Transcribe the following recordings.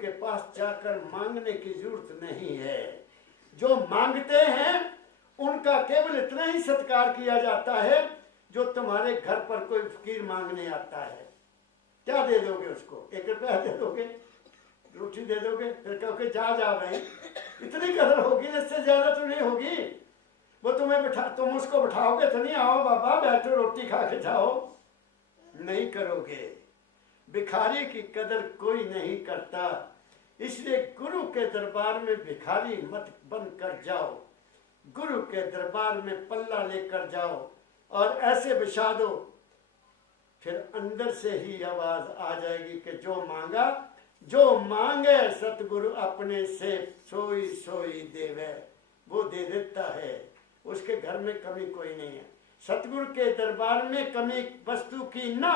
के पास जाकर मांगने की जरूरत नहीं है। जो मांगते हैं उनका केवल इतना ही सत्कार किया जाता है जो तुम्हारे घर पर कोई फकीर मांगने आता है। क्या दे दोगे उसको? 1 रुपया दे दोगे, रोटी दे दोगे, फिर कहोगे जा जा भाई। इतनी कदर होगी, इससे ज्यादा तो नहीं होगी। वो तुम उसको बिठाओगे तो नहीं, आओ बाबा बैठो रोटी खा के जाओ, नहीं करोगे। भिखारी की कदर कोई नहीं करता, इसलिए गुरु के दरबार में भिखारी मत बन कर जाओ। गुरु के दरबार में पल्ला लेकर जाओ और ऐसे बिछा दो, फिर अंदर से ही आवाज आ जाएगी कि जो मांगे सतगुरु अपने से सोई सोई देवे। वो दे देता है, उसके घर में कमी कोई नहीं है। सतगुरु के दरबार में कमी वस्तु की ना,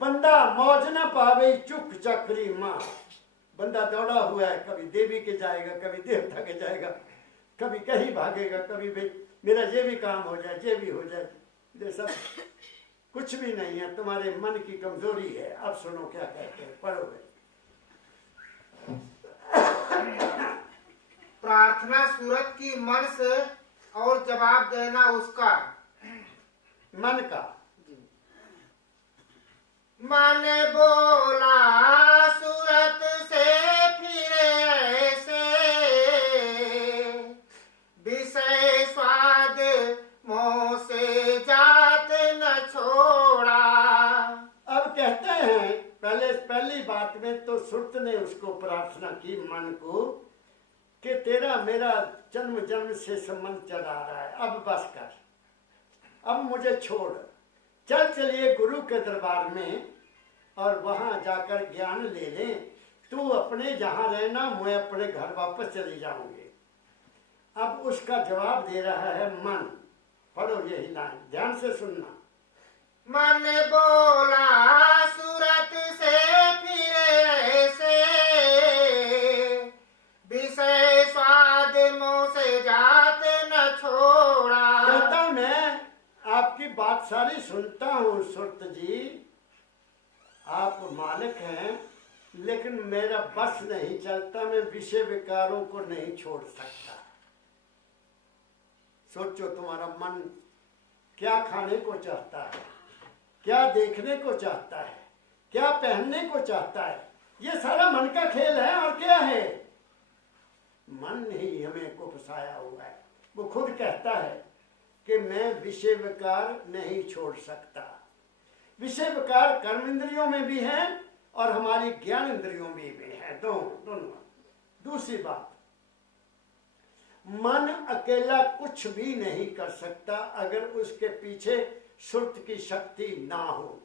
बंदा मौज न पावे चुक चक्री माँ। बंदा दौड़ा हुआ है, कभी देवी के जाएगा, कभी देवता के जाएगा, कभी कहीं भागेगा, कभी भाई मेरा ये भी काम हो जाए, ये भी हो जाए। ये सब कुछ भी नहीं है, तुम्हारे मन की कमजोरी है। अब सुनो क्या कहते हैं, पढ़ोगे। प्रार्थना सूरत की मन से और जवाब देना उसका। मन का मन बोला सूरत से फिरे ऐसे, विषय स्वाद मोह से जात न छोड़ा। अब कहते हैं पहली बात में तो सुरत ने उसको प्रार्थना की मन को कि तेरा मेरा जन्म जन्म से संबंध चला रहा है, अब बस कर, अब मुझे छोड़, चलिए गुरु के दरबार में और वहां जाकर ज्ञान ले लें। तू अपने जहां रहना, मैं अपने घर वापस चली जाऊंगी। अब उसका जवाब दे रहा है मन। पढ़ो यही लाइन, ध्यान से सुनना। मन बोला सूरत से फिरे ऐसे, विषय स्वाद मोह से जात न छोड़ा। कहता मैं आपकी बात सारी सुनता हूँ सुरत जी, आप मालिक हैं, लेकिन मेरा बस नहीं चलता, मैं विषय विकारों को नहीं छोड़ सकता। सोचो तुम्हारा मन क्या खाने को चाहता है, क्या देखने को चाहता है, क्या पहनने को चाहता है, ये सारा मन का खेल है। और क्या है? मन ही हमें को फंसाया हुआ है। वो खुद कहता है कि मैं विषय विकार नहीं छोड़ सकता। विषय विकार कर्म इंद्रियों में भी है और हमारी ज्ञान इंद्रियों में भी है, दोनों। दूसरी बात, मन अकेला कुछ भी नहीं कर सकता अगर उसके पीछे सुरत की शक्ति ना हो।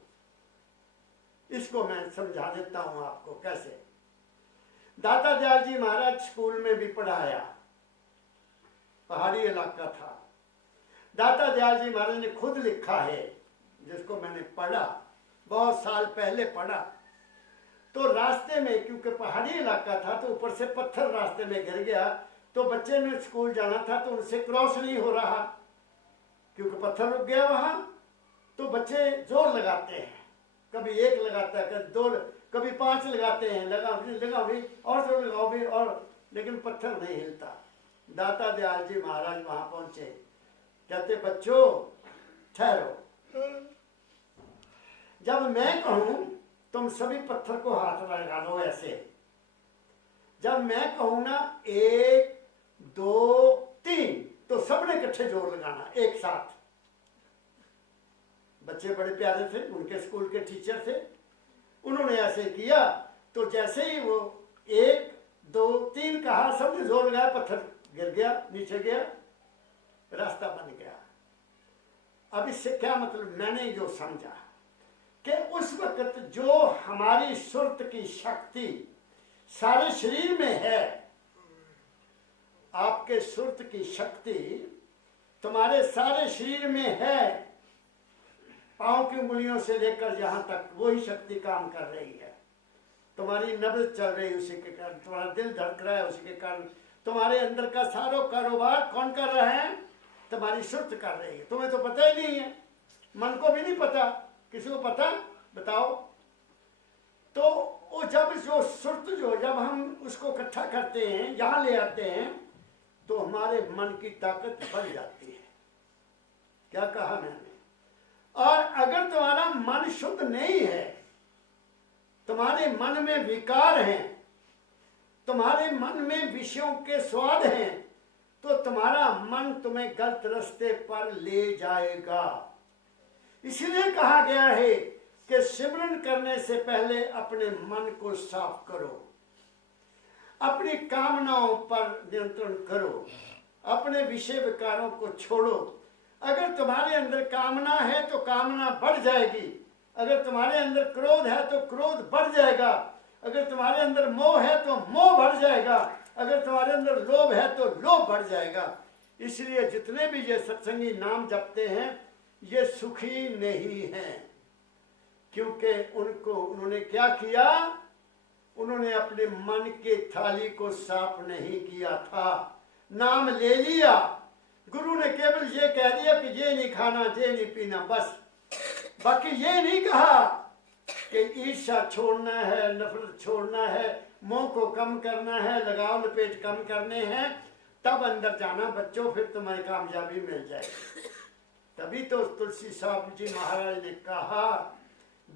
इसको मैं समझा देता हूं आपको कैसे। दाता दयाल जी महाराज स्कूल में भी पढ़ाया, पहाड़ी इलाका था। दाता दयाल जी महाराज ने खुद लिखा है, जिसको मैंने पढ़ा, बहुत साल पहले पढ़ा। तो रास्ते में, क्योंकि पहाड़ी इलाका था तो ऊपर से पत्थर रास्ते में गिर गया, तो बच्चे ने स्कूल जाना था तो उनसे क्रॉस नहीं हो रहा, क्योंकि पत्थर रुक गया वहां। तो बच्चे जोर लगाते हैं, कभी 1 लगाता है, कभी 2, कभी 5 लगाते हैं, लगा भी और जोर लगाओ भी, और लेकिन पत्थर नहीं हिलता। दाता दयाल जी महाराज वहां पहुंचे, कहते बच्चों ठहरो, जब मैं कहूं तुम सभी पत्थर को हाथ लगा लो ऐसे। जब मैं कहूं ना 1 2 3 तो सबने इकट्ठे जोर लगाना एक साथ। बच्चे बड़े प्यारे थे, उनके स्कूल के टीचर थे, उन्होंने ऐसे किया। तो जैसे ही वो 1 2 3 कहा, सबने जोर लगाया, पत्थर गिर गया, नीचे गया, रास्ता बन गया। अब इससे क्या मतलब, मैंने जो समझा कि उस वक्त जो हमारी सुरत की शक्ति सारे शरीर में है, आपके सुरत की शक्ति तुम्हारे सारे शरीर में है, पांव की उंगलियों से लेकर यहां तक वही शक्ति काम कर रही है। तुम्हारी नब्ज चल रही है उसी के कारण, तुम्हारा दिल धड़क रहा है उसी के कारण, तुम्हारे अंदर का सारा कारोबार कौन कर रहा है? तुम्हारी सुरत कर रही है। तुम्हें तो पता ही नहीं है, मन को भी नहीं पता। किसी को पता? बताओ। तो वो जब जो जब हम उसको इकट्ठा करते हैं, यहाँ ले आते हैं, तो हमारे मन की ताकत बढ़ जाती है। क्या कहा मैंने? और अगर तुम्हारा मन शुद्ध नहीं है, तुम्हारे मन में विकार हैं, तुम्हारे मन में विषयों के स्वाद हैं, तो तुम्हारा मन तुम्हें गलत रास्ते पर ले जाएगा। इसलिए कहा गया है कि सिमरन करने से पहले अपने मन को साफ करो, अपनी कामनाओं पर नियंत्रण करो, अपने विषय विकारों को छोड़ो। अगर तुम्हारे अंदर कामना है तो कामना बढ़ जाएगी, अगर तुम्हारे अंदर क्रोध है तो क्रोध बढ़ जाएगा, अगर तुम्हारे अंदर मोह है तो मोह बढ़ जाएगा, अगर तुम्हारे अंदर लोभ है तो लोभ बढ़ जाएगा। इसलिए जितने भी ये सत्संगी नाम जपते हैं ये सुखी नहीं हैं, क्योंकि उन्होंने क्या किया? उन्होंने अपने मन के थाली को साफ नहीं किया था। नाम ले लिया, गुरु ने केवल ये कह दिया कि ये नहीं खाना, ये नहीं पीना, बस। बाकी ये नहीं कहा कि ईर्ष्या छोड़ना है, नफरत छोड़ना है, मोह को कम करना है, लगाव लपेट कम करने हैं, तब अंदर जाना बच्चों, फिर तुम्हें कामयाबी मिल जाएगी। तभी तो तुलसी साहब जी महाराज ने कहा,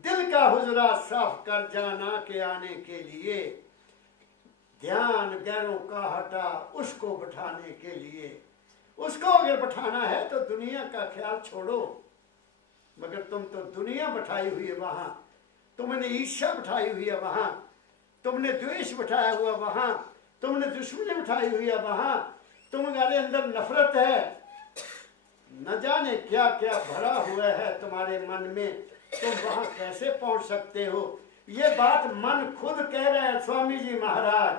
दिल का हुजरा साफ कर जाना के आने के लिए, ध्यान गैरों का हटा उसको बैठाने के लिए। उसको अगर बैठाना है तो दुनिया का ख्याल छोड़ो, मगर तुम तो दुनिया बैठाई हुई है वहां, तुमने ईर्ष्या बैठाई हुई है वहां, तुमने द्वेष बैठाया हुआ वहां, तुमने दुश्मनी बैठाई हुई है वहां, तुम्हारे अंदर नफरत है, न जाने क्या क्या भरा हुआ है तुम्हारे मन में। तुम वहां कैसे पहुंच सकते हो? ये बात मन खुद कह रहे हैं स्वामी जी महाराज,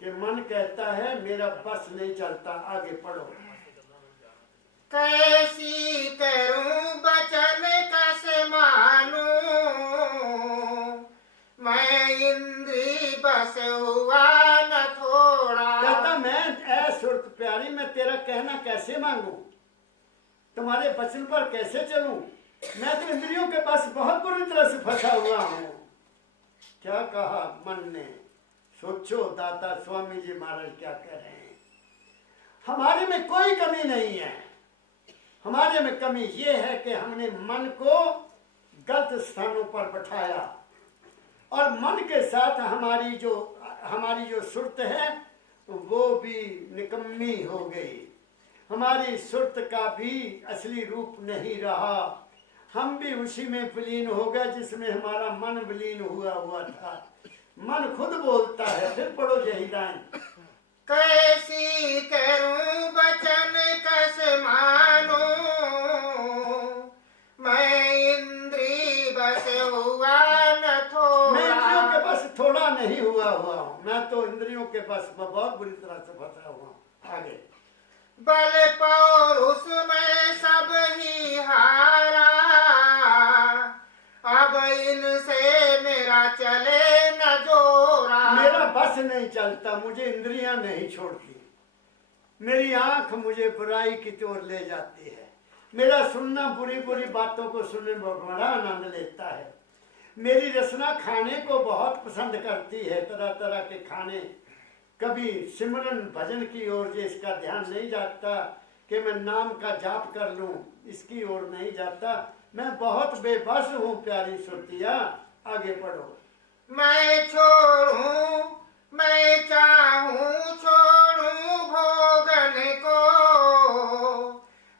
कि मन कहता है मेरा बस नहीं चलता। आगे पढ़ो। कैसी करूं बचन कैसे मानूं, मैं इंद्री बस हुआ न थोड़ा। कहता मैं ऐ सुरत प्यारी, मैं तेरा कहना कैसे मांगू, तुम्हारे वचन पर कैसे चलूं? मैं तो इंद्रियों के पास बहुत बुरी तरह से फंसा हुआ हूं। क्या कहा मन ने? सोचो दाता स्वामी जी महाराज क्या कह रहे हैं। हमारे में कोई कमी नहीं है, हमारे में कमी ये है कि हमने मन को गलत स्थानों पर बैठाया, और मन के साथ हमारी जो सुरत है वो भी निकम्मी हो गई। हमारी सुरत का भी असली रूप नहीं रहा, हम भी उसी में विलीन हो गए जिसमें हमारा मन विलीन हुआ था। मन खुद बोलता है। फिर पढ़ो यही लाइन। कैसी करूं बचन कैसे मानूं, मैं इंद्री बस हुआ न थोड़ा। मैं इंद्रियों के बस थोड़ा नहीं हुआ हूँ, मैं तो इंद्रियों के बस बहुत बुरी तरह से फंसा हुआ हूँ। आगे। बल पौरुष में सब ही हारा, अब इनसे मेरा चले न जोरा। मेरा बस नहीं चलता, मुझे इंद्रियां नहीं छोड़ती, मेरी आंख मुझे बुराई की ओर ले जाती है, मेरा सुनना बुरी बुरी बातों को सुनने में बड़ा आनंद लेता है, मेरी रसना खाने को बहुत पसंद करती है, तरह तरह के खाने। कभी सिमरन भजन की ओर इसका ध्यान नहीं जाता कि मैं नाम का जाप कर लूं, इसकी ओर नहीं जाता। मैं बहुत बेबस हूँ प्यारी सुरतिया। आगे पढ़ो। मैं छोड़ूं मैं चाहूं छोड़ूं भोगन को,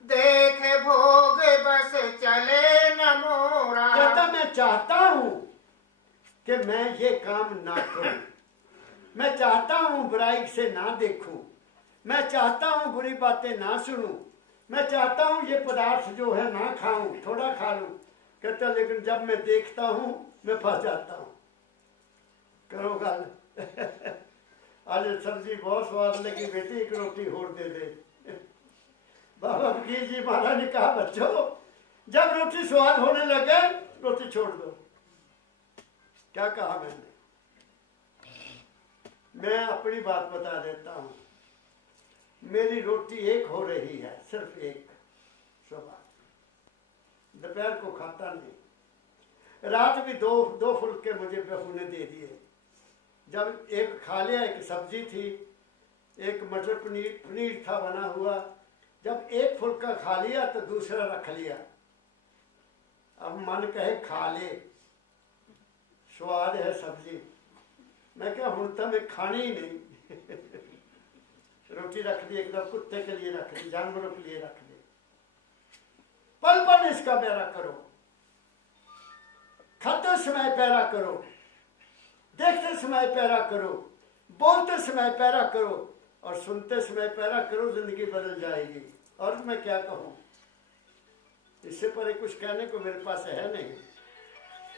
देख भोग बस चले न मोरा। कहता मैं चाहता हूँ कि मैं ये काम ना करूं, मैं चाहता हूँ बुराई से ना देखूं, मैं चाहता हूँ बुरी बातें ना सुनूं, मैं चाहता हूँ ये पदार्थ जो है ना खाऊं, थोड़ा खा लूं। कहता लेकिन जब मैं देखता हूँ मैं फंस जाता हूँ। करो गल। आज सब्जी बहुत स्वाद लगी बेटी, एक रोटी और दे दे। बाबा फकीर जी महाराज ने कहा बच्चों जब रोटी स्वाद होने लगे रोटी छोड़ दो। क्या कहा मैंने? मैं अपनी बात बता देता हूँ, मेरी रोटी एक हो रही है, सिर्फ एक सुबह, दोपहर को खाता नहीं, रात भी दो फुलके मुझे बहू ने दे दिए, जब एक खा लिया, एक सब्जी थी, एक मटर पनीर था बना हुआ। जब एक फुल्का खा लिया तो दूसरा रख लिया। अब मन कहे खा ले, स्वाद है सब्जी। मैं क्या हूं तो मैं खानी ही नहीं। रोटी रख दी, एकदम कुत्ते के लिए रख दी, जानवरों के लिए रख दी। पल पल इसका प्यारा करो, खाते समय प्यारा करो, देखते समय प्यारा करो, बोलते समय प्यारा करो और सुनते समय प्यारा करो। जिंदगी बदल जाएगी। और मैं क्या कहूं, इससे परे कुछ कहने को मेरे पास है नहीं।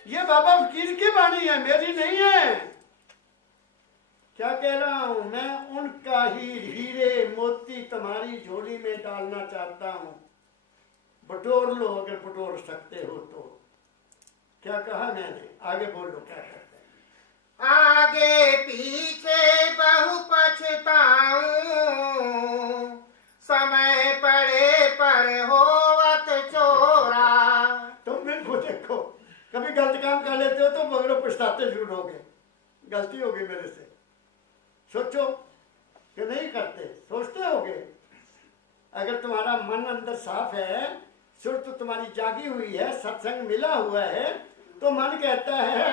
ये बाबा फकीर की वाणी है, मेरी नहीं है। क्या कह रहा हूं मैं, उनका ही हीरे मोती तुम्हारी झोली में डालना चाहता हूं। बटोर लो अगर बटोर सकते हो तो। क्या कहा मैंने, आगे बोलो क्या कहते हैं। आगे पीछे बहु पछताऊं, समय पड़े पर होवत चोरा। तुम बिल्कुल देखो, कभी गलत काम कर लेते हो तो मगर पछताते जरूर होगे, गलती होगी मेरे से। सोचो कि नहीं करते, सोचते होगे। अगर तुम्हारा मन अंदर साफ है, सुर तो तुम्हारी जागी हुई है, सत्संग मिला हुआ है, तो मन कहता है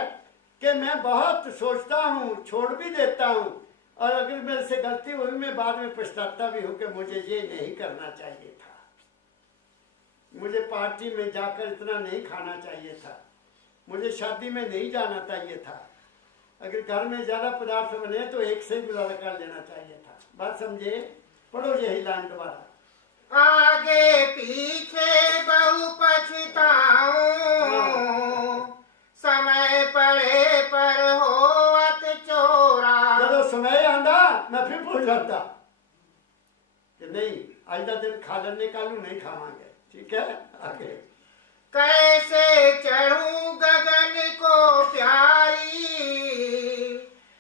कि मैं बहुत सोचता हूँ, छोड़ भी देता हूँ, और अगर मेरे से गलती हुई मैं बाद में पछताता भी हूँ कि मुझे ये नहीं करना चाहिए था, मुझे पार्टी में जाकर इतना नहीं खाना चाहिए था, मुझे शादी में नहीं जाना चाहिए था, अगर घर में ज्यादा पदार्थ बने तो एक से गुजारा कर लेना चाहिए था। बात समझे? पढ़ो यही लाइन दोबारा। आगे पीछे बहु पछताऊं, समय पड़े पर होवत चोरा। जब समय आंदा मैं फिर भूल जाता कि नहीं, आज का दिन खा लेने कालू नहीं खावांगे, ठीक है। आगे कैसे चढ़ूं गगन को प्यारी,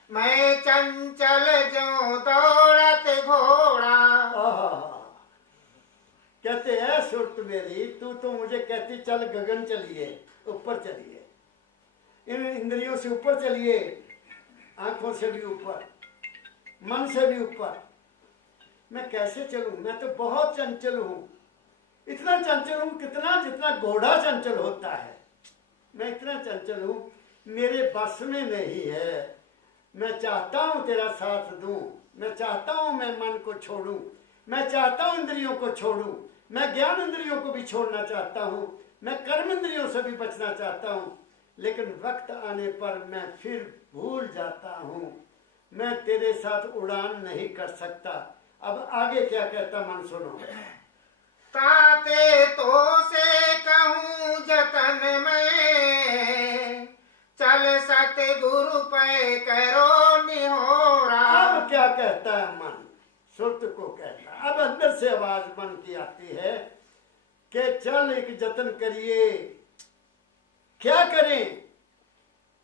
मैं चंचल जो दौड़त घोड़ा। कहते हैं सुरत मेरी, तू तो मुझे कहती चल गगन चलिए, ऊपर चलिए, इन इंद्रियों से ऊपर चलिए, आंखों से भी ऊपर, मन से भी ऊपर। मैं कैसे चलूं, मैं तो बहुत चंचल हूं, इतना चंचल हूं कितना, जितना घोड़ा चंचल होता है। मैं इतना चंचल हूं, मेरे बस में नहीं है। मैं चाहता हूं तेरा साथ दूं, मैं चाहता हूं मैं मन को छोड़ूं, मैं चाहता हूं इंद्रियों को छोड़ूं, मैं ज्ञान इंद्रियों को भी छोड़ना चाहता हूं, मैं कर्म इंद्रियों से भी बचना चाहता हूं, लेकिन वक्त आने पर मैं फिर भूल जाता हूं, मैं तेरे साथ उड़ान नहीं कर सकता। अब आगे क्या कहता मन सुनो। ताते तो से कहूं जतन में, चल सतगुरु पे करो निहोरा। अब क्या कहता है मन, सुरत को कहता है। अब अंदर से आवाज मन की आती है कि चल एक जतन करिए। क्या करें?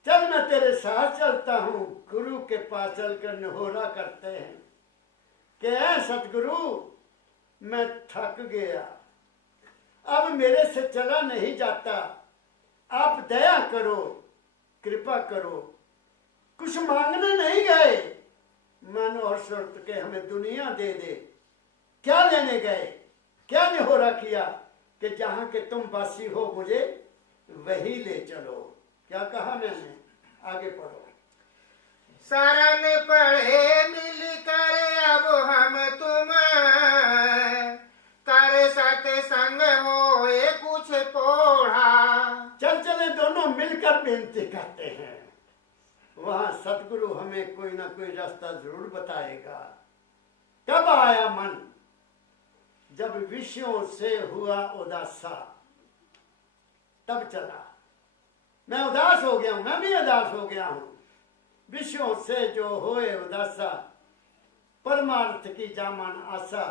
चल मैं तेरे साथ चलता हूं। गुरु के पास चलकर निहोरा करते हैं कि ऐ सतगुरु मैं थक गया, अब मेरे से चला नहीं जाता, आप दया करो, कृपा करो। कुछ मांगने नहीं गए मन और सुरत के, हमें दुनिया दे दे। क्या लेने गए, क्या निहोरा किया कि जहां के तुम वासी हो मुझे वही ले चलो। क्या कहा मैंने, आगे पढ़ो। शरण पड़े मिलकर अब हम तुम, कर सत्संग होए कुछ पोढ़ा। चल चले दोनों मिलकर बेनती करते हैं, वहां सतगुरु हमें कोई ना कोई रास्ता जरूर बताएगा। कब आया मन, जब विषयों से हुआ उदासा, तब चला। मैं उदास हो गया हूं, मैं भी उदास हो गया हूं। विषयों से जो होए उदासा, परमार्थ की जामन आशा,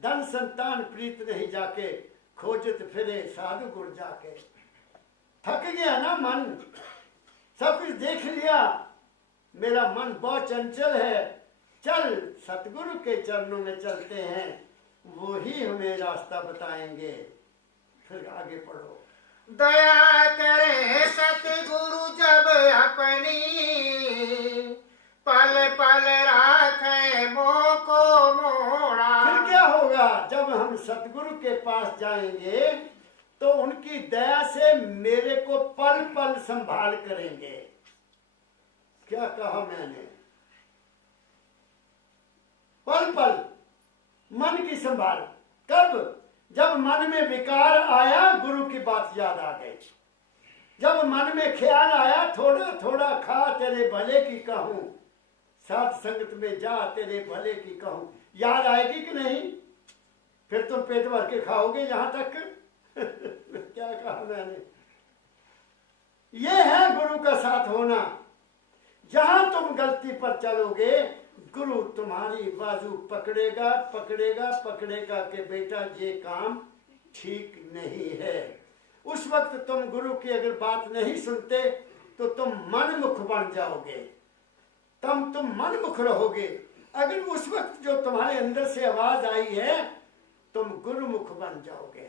धन संतान प्रीत नहीं जाके, खोजत फिरे साधु गुर जाके। थक गया ना मन, सब कुछ देख लिया, मेरा मन बहुत चंचल है। चल सतगुरु के चरणों में चलते हैं, वो ही हमें रास्ता बताएंगे। फिर आगे पढ़ो। दया करे सतगुरु जब अपनी, हम सतगुरु के पास जाएंगे तो उनकी दया से मेरे को पल पल संभाल करेंगे। क्या कहा मैंने? पल पल मन की संभाल। कब? जब मन में विकार आया, गुरु की बात याद आ गई। जब मन में ख्याल आया, थोड़ा थोड़ा खा तेरे भले की कहूं, साथ संगत में जा तेरे भले की कहूं, याद आएगी कि नहीं? फिर तुम पेट भर के खाओगे यहां तक। क्या कहा मैंने? ये है गुरु का साथ होना। जहां तुम गलती पर चलोगे, गुरु तुम्हारी बाजू पकड़ेगा पकड़ेगा पकड़ेगा कि बेटा ये काम ठीक नहीं है। उस वक्त तुम गुरु की अगर बात नहीं सुनते तो तुम मनमुख बन जाओगे, तुम मनमुख रहोगे। अगर उस वक्त जो तुम्हारे अंदर से आवाज आई है, तुम गुरुमुख बन जाओगे।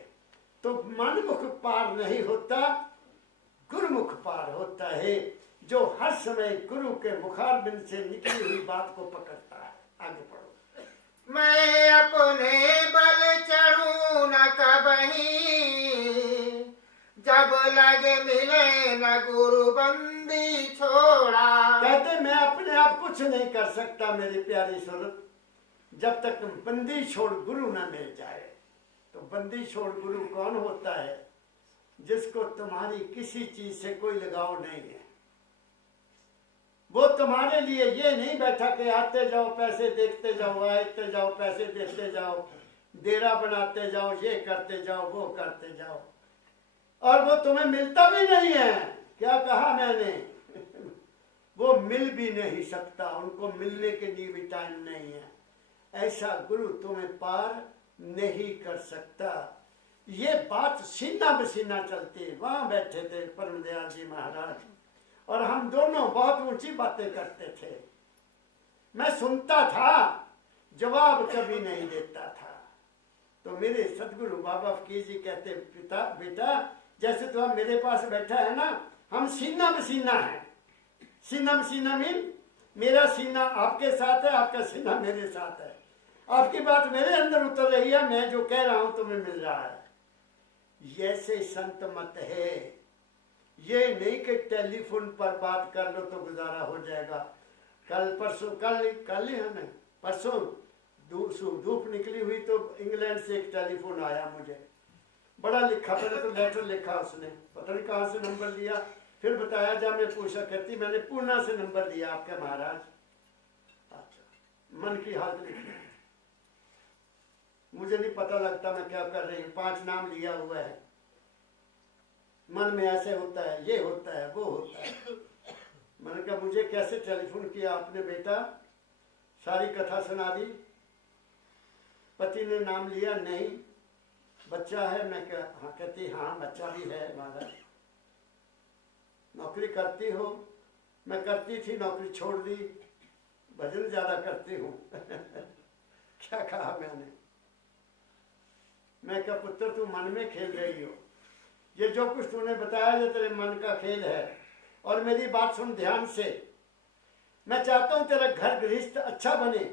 तो मनमुख पार नहीं होता, गुरुमुख पार होता है, जो हर समय गुरु के मुखारबिंद से निकली हुई बात को पकड़ता है। आगे पढ़ो। मैं अपने बल चढ़ू न कबही, जब लगे मिले न गुरु बंदी छोड़ा। कहते मैं अपने आप कुछ नहीं कर सकता मेरी प्यारी सूरत, जब तक बंदी छोड़ गुरु ना मिल जाए। तो बंदी छोड़ गुरु कौन होता है? जिसको तुम्हारी किसी चीज से कोई लगाव नहीं है। वो तुम्हारे लिए ये नहीं बैठा कि आते जाओ पैसे देखते जाओ, आते जाओ पैसे देते जाओ, डेरा बनाते जाओ, ये करते जाओ वो करते जाओ, और वो तुम्हें मिलता भी नहीं है। क्या कहा मैंने? वो मिल भी नहीं सकता, उनको मिलने के लिए भी टाइम नहीं है। ऐसा गुरु तुम्हें पार नहीं कर सकता। ये बात सीना बसीना चलती है। वहां बैठे थे परम दयाल जी महाराज, और हम दोनों बहुत ऊंची बातें करते थे। मैं सुनता था, जवाब कभी नहीं देता था। तो मेरे सदगुरु बाबा फकीर जी कहते, पिता बेटा जैसे तो हम मेरे पास बैठा है ना, हम सीना बसीना है। सीना बसीना मीन मेरा सीना आपके साथ है, आपका सीना मेरे साथ है। आपकी बात मेरे अंदर उतर रही है, मैं जो कह रहा हूं तुम्हें मिल रहा है। ऐसे संत मत है। ये नहीं कि टेलीफोन पर बात कर लो तो गुजारा हो जाएगा। कल परसों कल ही है ना, परसों धूप निकली हुई तो इंग्लैंड से एक टेलीफोन आया मुझे। बड़ा लिखा, पहले तो लेटर लिखा उसने, पता नहीं कहाँ से नंबर लिया, फिर बताया जब मैं पूछा, कहती मैंने पूना से नंबर लिया आपका महाराज। अच्छा, मन की हालत लिखी, मुझे नहीं पता लगता मैं क्या कर रही हूँ। 5 नाम लिया हुआ है। मन में ऐसे होता है, ये होता है, वो होता है। मैंने कहा मुझे कैसे टेलीफोन किया आपने बेटा? सारी कथा सुना दी। पति ने नाम लिया, नहीं। बच्चा है? मैं क्या? हाँ। कहती हाँ बच्चा भी है महाराज। नौकरी करती हो? मैं करती थी, नौकरी छोड़ दी, भजन ज्यादा करती हूँ। क्या कहा मैंने? मैं क्या पुत्र तू मन में खेल रही हो, ये जो कुछ तूने बताया ये तेरे मन का खेल है। और मेरी बात सुन ध्यान से, मैं चाहता हूं तेरा घर गृहस्थ अच्छा बने,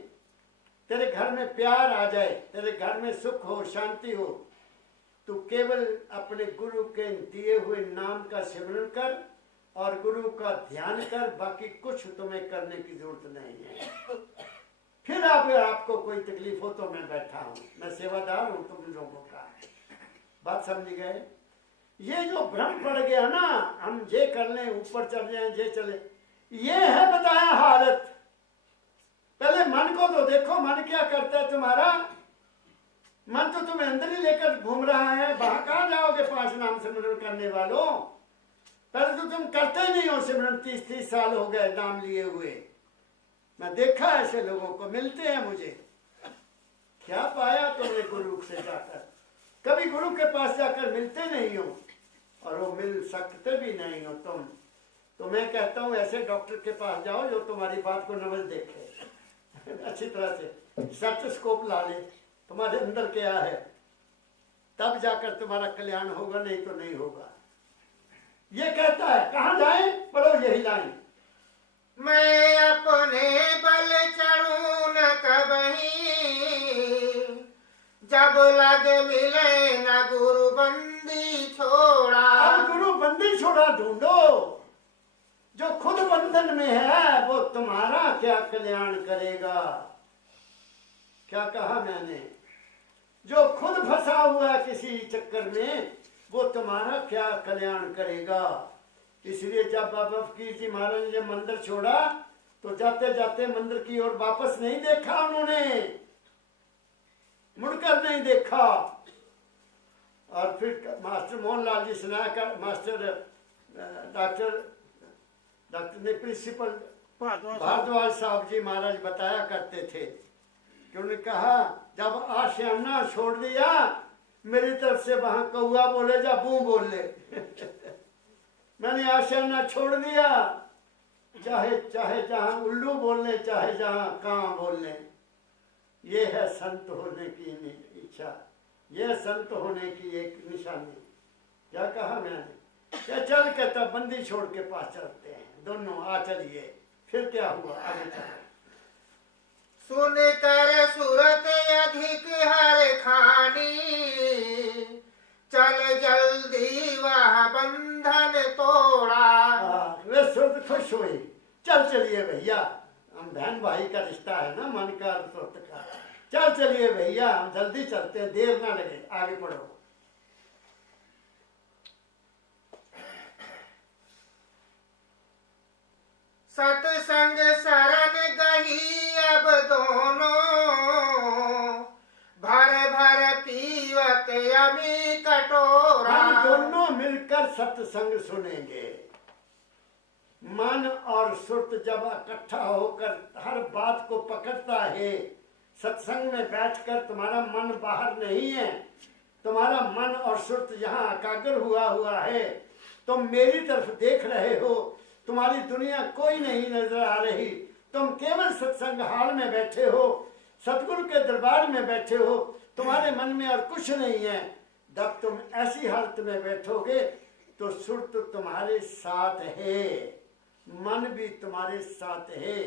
तेरे घर में प्यार आ जाए, तेरे घर में सुख हो, शांति हो। तू केवल अपने गुरु के दिए हुए नाम का सिमरन कर और गुरु का ध्यान कर, बाकी कुछ तुम्हें करने की जरूरत नहीं है। फिर आपको कोई तकलीफ हो तो मैं बैठा हूं, मैं सेवादार हूं तुम लोगों का। बात समझ गए? ये जो भ्रम पड़ गया ना, हम ये कर लें, ऊपर चढ़ जाए, ये चले, ये है बताया हालत। पहले मन को तो देखो, मन क्या करता है तुम्हारा? मन तो तुम्हें अंदर ही लेकर घूम रहा है, बाहर कहाँ जाओगे 5 नाम सिमरन करने वालों? पहले तो तुम करते ही नहीं हो सिमरन। 30-30 साल हो गए नाम लिए हुए। मैं देखा ऐसे लोगों को, मिलते हैं मुझे। क्या पाया तुमने गुरु से जाकर? कभी गुरु के पास जाकर मिलते नहीं हो, और वो मिल सकते भी नहीं हो तुम। तो मैं कहता हूँ ऐसे डॉक्टर के पास जाओ जो तुम्हारी बात को नवल देखे, अच्छी तरह से स्टेथोस्कोप ला ले, तुम्हारे अंदर क्या है, तब जाकर तुम्हारा कल्याण होगा, नहीं तो नहीं होगा। ये कहता है कहाँ जाए? पढ़ो यही लाइन। मैं अपने बल चढ़ू न कबही, जब लग तुम्हारा क्या कल्याण करेगा। क्या कहा मैंने, जो खुद फंसा हुआ है किसी चक्कर में, वो तुम्हारा क्या कल्याण करेगा। इसलिए जब बाबा फकीर जी महाराज ने मंदिर छोड़ा तो जाते जाते मंदिर की ओर वापस नहीं देखा, उन्होंने मुड़कर नहीं देखा। और फिर मास्टर मोहनलाल जी सुनाकर मास्टर डॉक्टर ने प्रिंसिपल भारद्वाज साहब जी महाराज बताया करते थे कि उन्होंने कहा जब आशियाना छोड़ दिया मेरी तरफ से वहां कौआ बोले जा बू बोल ले मैंने आशियाना छोड़ दिया, चाहे चाहे जहां उल्लू बोलने चाहे जहां कां बोलने। ये है संत होने की इच्छा, ये संत होने की एक निशानी। क्या कहा मैंने, क्या चल के तब बंदी छोड़ के पास चलते हैं दोनों, आ चलिए। फिर क्या हुआ आगे चलो। सुन कर सूरत अधिक हर खानी, चल जल्दी वह बंधन तोड़ा। वे सुरत खुश हुई, चल चलिए भैया, हम बहन भाई का रिश्ता है ना, मन का और सुरत का। चल चलिए भैया, हम जल्दी चलते हैं, देर ना लगे, आगे पढ़ो। सत्संग शरण गही अब दोनों, भर भर पीवत अमी कटोरा। हम दोनों मिलकर सत्संग सुनेंगे। मन और सुरत जब इकट्ठा होकर हर बात को पकड़ता है, सत्संग में बैठकर तुम्हारा मन बाहर नहीं है, तुम्हारा मन और सुरत यहाँ एकाग्र हुआ है, तुम मेरी तरफ देख रहे हो, तुम्हारी दुनिया कोई नहीं नजर आ रही, तुम केवल सत्संग हाल में बैठे हो, सतगुरु के दरबार में बैठे हो, तुम्हारे मन में और कुछ नहीं है। जब तुम ऐसी हालत में बैठोगे तो सुरत तुम्हारे साथ है, मन भी तुम्हारे साथ है,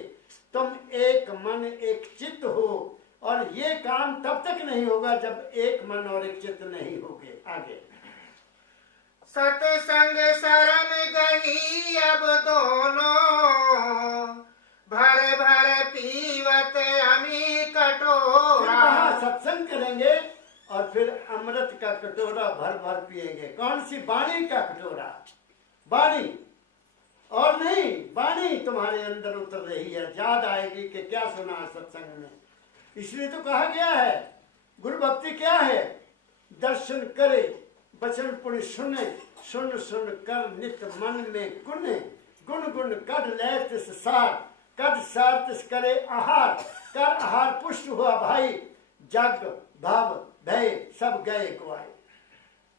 तुम एक मन एक चित्त हो। और ये काम तब तक नहीं होगा जब एक मन और एक चित्त नहीं होगे। आगे सत्संग शरण गही अब दोनों, भर भर पीवत अमी कटोरा। सत्संग करेंगे और फिर अमृत का कटोरा भर भर पिएंगे। कौन सी, बाणी का कटोरा, बाणी और नहीं, बाणी तुम्हारे अंदर उतर रही है, याद आएगी कि क्या सुना सत्संग में। इसलिए तो कहा गया है गुरु भक्ति क्या है, दर्शन करे बचन पुण्य सुने, सुन सुन कर नित मन में गुने, गुण गुण कढ़ ले तिस सार, कढ़ सार तिस करे आहार, कर आहार पुष्ट हुआ भाई, जग भाव भय सब गए गुआए।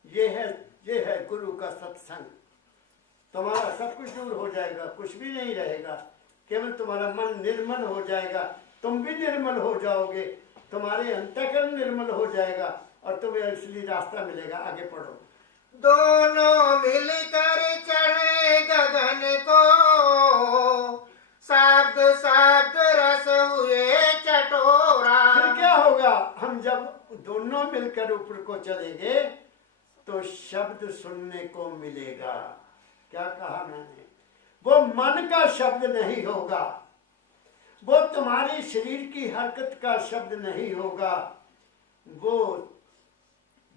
ये है गुरु का सत्संग। तुम्हारा सब कुछ दूर हो जाएगा, कुछ भी नहीं रहेगा, केवल तुम्हारा मन निर्मल हो जाएगा, तुम भी निर्मल हो जाओगे, तुम्हारे अंतःकरण निर्मल हो जाएगा और तुम्हें इसलिए रास्ता मिलेगा। आगे पढ़ो। दोनों मिलकर चढ़े गगन को, शब्द शब्द रस हुए चटोरा। फिर क्या होगा, हम जब दोनों मिलकर ऊपर को चलेंगे तो शब्द सुनने को मिलेगा। क्या कहा मैंने, वो मन का शब्द नहीं होगा, वो तुम्हारी शरीर की हरकत का शब्द नहीं होगा, वो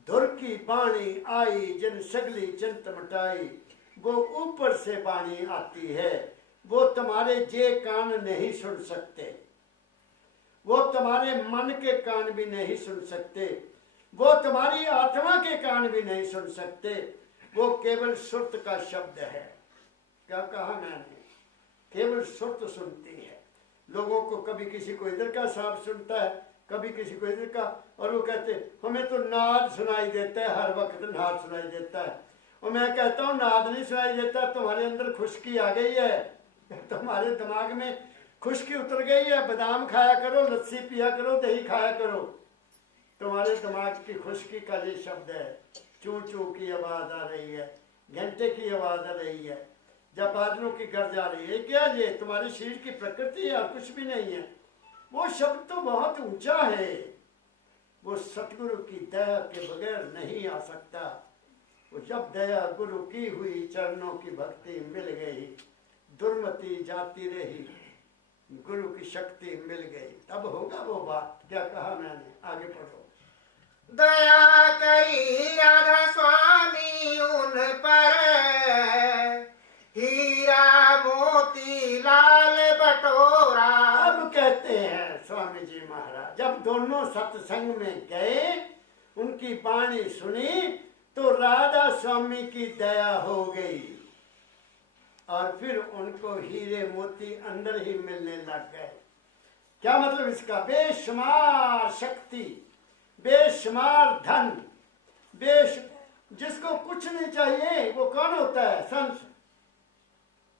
धुर की बाणी आई जिन सगली चिंत मटाई, वो ऊपर से बाणी आती है, वो तुम्हारे जे कान नहीं सुन सकते, वो तुम्हारे मन के कान भी नहीं सुन सकते, वो तुम्हारी आत्मा के कान भी नहीं सुन सकते, वो केवल सुरत का शब्द है। क्या कहा मैंने, केवल सुरत सुनती है। लोगों को कभी किसी को इधर का सांप सुनता है, कभी किसी को इधर का, और वो कहते हमें तो नाद सुनाई देता है, हर वक्त नाद सुनाई देता है। और मैं कहता हूँ नाद नहीं सुनाई देता, तुम्हारे अंदर खुश्की आ गई है, तुम्हारे दिमाग में खुश्की उतर गई है। बादाम खाया करो, लस्सी पिया करो, दही खाया करो, तुम्हारे दिमाग की खुश्की का ये शब्द है। चू चू की आवाज आ रही है, घंटे की आवाज आ रही है, जब बादलों की गर्ज आ रही है, क्या ये तुम्हारे शरीर की प्रकृति है और कुछ भी नहीं है। वो शब्द तो बहुत ऊंचा है, वो सतगुरु की दया के बगैर नहीं आ सकता। वो जब दया गुरु की हुई, चरणों की भक्ति मिल गई, दुर्मति जाती रही, गुरु की शक्ति मिल गई, तब होगा वो बात। क्या कहा मैंने, आगे पढ़ो। दया करी राधा स्वामी उन पर, हीरा मोती लाल बटोरा। अब कहते हैं स्वामी जी महाराज, जब दोनों सत्संग में गए, उनकी वाणी सुनी, तो राधा स्वामी की दया हो गई और फिर उनको हीरे मोती अंदर ही मिलने लग गए। क्या मतलब इसका? बेशुमार शक्ति, बेशुमार धन, जिसको कुछ नहीं चाहिए वो कौन होता है? संत,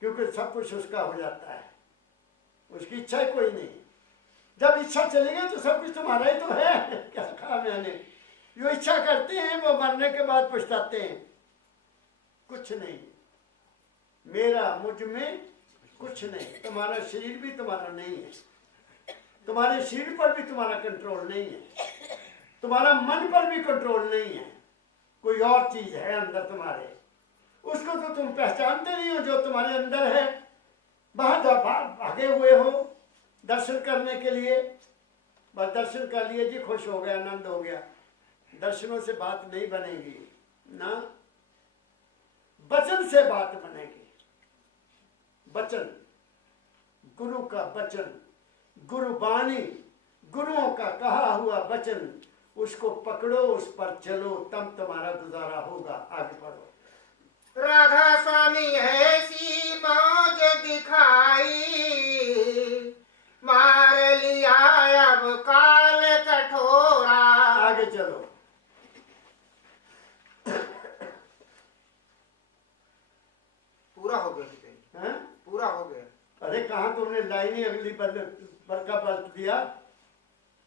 क्योंकि सब कुछ उसका हो जाता है, उसकी इच्छा कोई नहीं। जब इच्छा चली गई तो सब कुछ तुम्हारा ही तो है। क्या कहा मैंने? जो इच्छा करते हैं वो मरने के बाद पछताते हैं। कुछ नहीं, मेरा मुझ में कुछ नहीं। तुम्हारा शरीर भी तुम्हारा नहीं है, तुम्हारे शरीर पर भी तुम्हारा कंट्रोल नहीं है, तुम्हारा मन पर भी कंट्रोल नहीं है। कोई और चीज है अंदर तुम्हारे, उसको तो तुम पहचानते नहीं हो जो तुम्हारे अंदर है। बाहर भागे हुए हो दर्शन करने के लिए, बस दर्शन कर लिए जी, खुश हो गया, आनंद हो गया। दर्शनों से बात नहीं बनेगी ना, वचन से बात बनेगी। वचन, गुरु का वचन, गुरुवाणी, गुरुओं का कहा हुआ वचन, उसको पकड़ो, उस पर चलो, तब तुम्हारा गुजारा होगा। आगे पढ़ो। राधा स्वामी ऐसी मौज दिखाई, मार लिया अब काल कठोरा। आगे चलो। पूरा हो गया है? पूरा हो गया। अरे कहाँ तुमने लाइनें अगली पर का पलट दिया?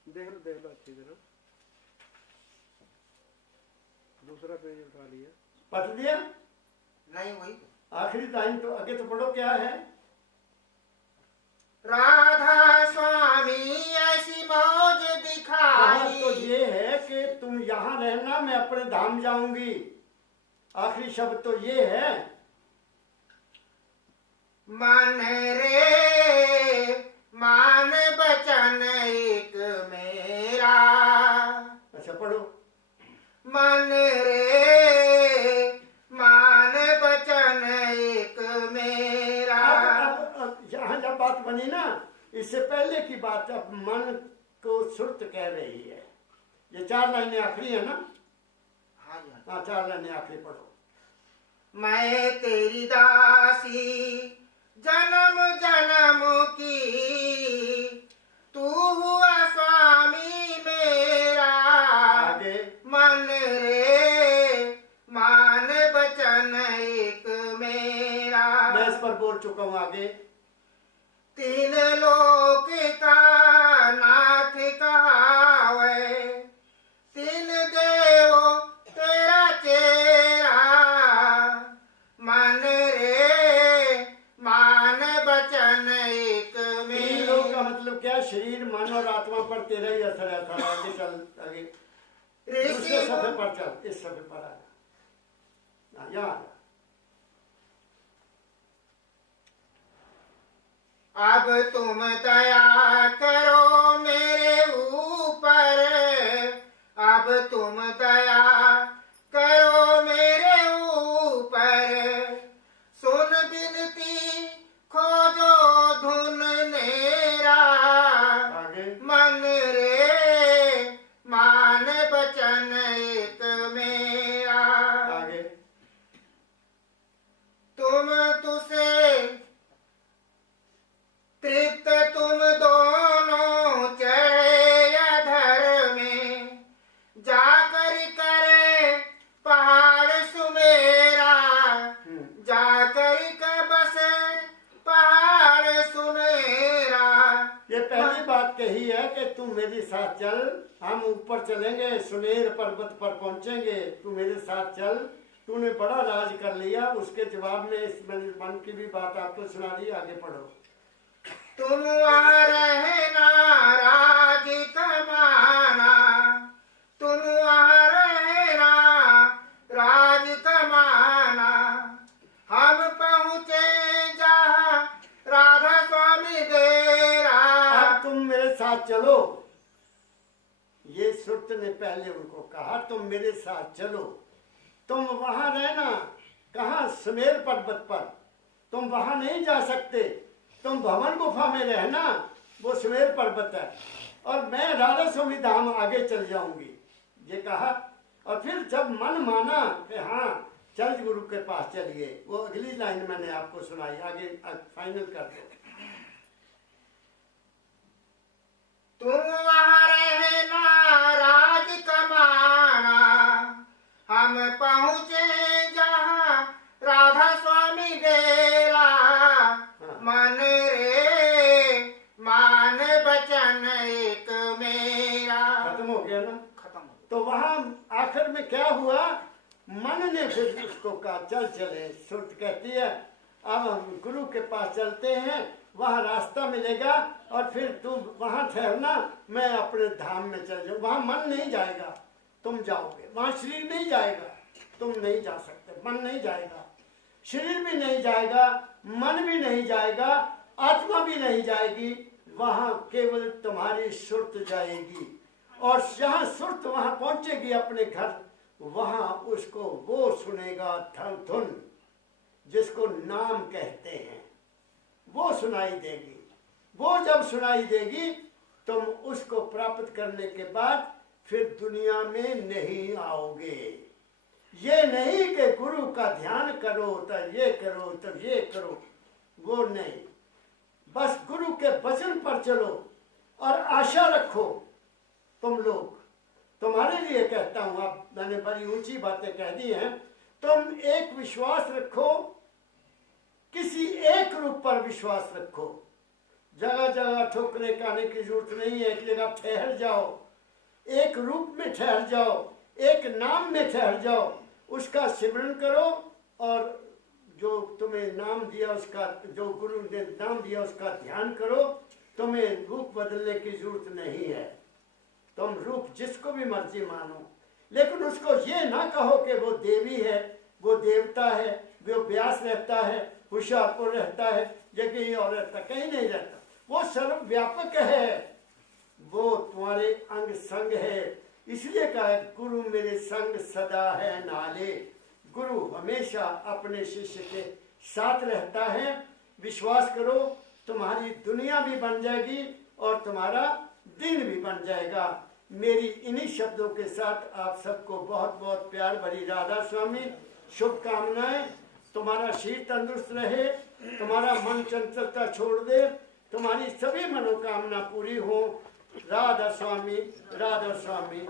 देख लो अच्छी तरह, दूसरा पेज उठा लिया, पलट दिया नहीं वही आखिरी लाइन तो आगे तो पढ़ो, क्या है? राधा स्वामी ऐसी मौज हाँ, दिखाई। तो ये है कि तुम यहाँ रहना, मैं अपने धाम जाऊंगी। आखिरी शब्द तो ये है। मन रे मान बचन एक मेरा। अच्छा पढ़ो। मन रे मान बचन एक मेरा। अब यहाँ जब बात बनी ना, इससे पहले की बात अब मन को सुरत कह रही है। ये 4 लाइनें आखिरी है ना? हाँ जी, हाँ 4 लाइनें आखिरी पढ़ो। मैं तेरी दासी जन्म जन्म की, तू हुआ स्वामी मेरा। आगे। मन रे मान बचन एक मेरा। मैं इस पर बोल चुका हूँ। आगे। 3 लोक का नाथ कहावे, 3 देव तेरा चेहरा। मन रे मान बचन एक 3 लोग का मेरा। मतलब क्या? शरीर, मन और आत्मा पर तेरा ही असर है। था आगे चल, आगे दूसरे ऋषि सफे पर चल, इस सफे पर आ जा, यहाँ आ जा। अब तुम दया करो मेरे ऊपर, अब तुम दया करो मेरे ऊपर। सुन बिनती खोजो धुन नेरा। आगे। मन रे मान बचन एक मेरा। आगे। तुम तुसे तृप्त तुम दोनों चढ़े अधर में, जाकर करे पहाड़ सुमेरा। जाकर कर बसे पहाड़ सुमेरा। ये पहली बात कही है कि तू मेरे साथ चल, हम ऊपर चलेंगे, सुनेर पर्वत पर पहुंचेंगे, तू मेरे साथ चल। तूने बड़ा राज कर लिया। उसके जवाब में इस मन की भी बात आपको सुना दी। आगे पढ़ो। तुम वहाँ रहना राज कमाना, तुम वहाँ रहना राज कमाना। हम पहुँचे जहाँ राधा स्वामी दे साथ चलो। ये सुरत ने पहले उनको कहा तुम मेरे साथ चलो, तुम वहां रहना। कहाँ? सुमेर पर्वत पर। तुम वहां नहीं जा सकते, तुम भवन गुफा में रहना, वो सुमेर पर्वत है, और मैं राधा स्वामी धाम आगे चल जाऊंगी, ये कहा। और फिर जब मन माना कि हाँ चल गुरु के पास चलिए, वो अगली लाइन मैंने आपको सुनाई, आगे फाइनल कर दो। तुम वहाँ रहना राजकमाना, हम पहुँचे जहाँ राधा स्वामी डेरा। मन रे मान बचन एक मेरा। खत्म हो गया ना? खत्म हो तो वहां आखिर में क्या हुआ? मन ने फिर उसको कहा चल चले। सुरत कहती है अब हम गुरु के पास चलते हैं, वहां रास्ता मिलेगा और फिर तुम वहां ठहरना, मैं अपने धाम में चल जाऊँ। वहां मन नहीं जाएगा, तुम जाओगे। वहां शरीर नहीं जाएगा, तुम नहीं जा सकते। मन नहीं जाएगा, शरीर भी नहीं जाएगा, मन भी नहीं जाएगा, आत्मा भी नहीं जाएगी। वहां केवल तुम्हारी सुरत जाएगी, और जहां सुरत वहां पहुंचेगी अपने घर, वहां उसको वो सुनेगा धुन, जिसको नाम कहते हैं, वो सुनाई देगी। वो जब सुनाई देगी तुम उसको प्राप्त करने के बाद फिर दुनिया में नहीं आओगे। ये नहीं कि गुरु का ध्यान करो तब ये करो तब ये करो, वो नहीं। बस गुरु के वचन पर चलो और आशा रखो। तुम लोग, तुम्हारे लिए कहता हूं, अब मैंने बड़ी ऊंची बातें कह दी हैं, तुम एक विश्वास रखो, किसी एक रूप पर विश्वास रखो। जगह जगह ठोकरे खाने की जरूरत नहीं है, एक जगह ठहर जाओ, एक रूप में ठहर जाओ, एक नाम में ठहर जाओ, उसका सिमरन करो, और जो तुम्हें नाम दिया उसका, जो गुरु ने नाम दिया उसका ध्यान करो। तुम्हें रूप बदलने की जरूरत नहीं है, तुम रूप जिसको भी मर्जी मानो, लेकिन उसको ये ना कहो कि वो देवी है, वो देवता है, वो व्यास रहता है, हुशियारपुर रहता है, जगह और रहता, कहीं नहीं रहता। वो सर्वव्यापक है, वो तुम्हारे अंग संग है। इसलिए कहा है गुरु मेरे संग सदा है नाले। गुरु हमेशा अपने शिष्य के साथ रहता है। विश्वास करो, तुम्हारी दुनिया भी बन जाएगी और तुम्हारा दिन भी बन जाएगा। मेरी इन्हीं शब्दों के साथ आप सबको बहुत बहुत प्यार भरी राधा स्वामी शुभकामनाएं। तुम्हारा शरीर तंदुरुस्त रहे, तुम्हारा मन चंचलता छोड़ दे, तुम्हारी सभी मनोकामना पूरी हो। राधा स्वामी, राधा स्वामी।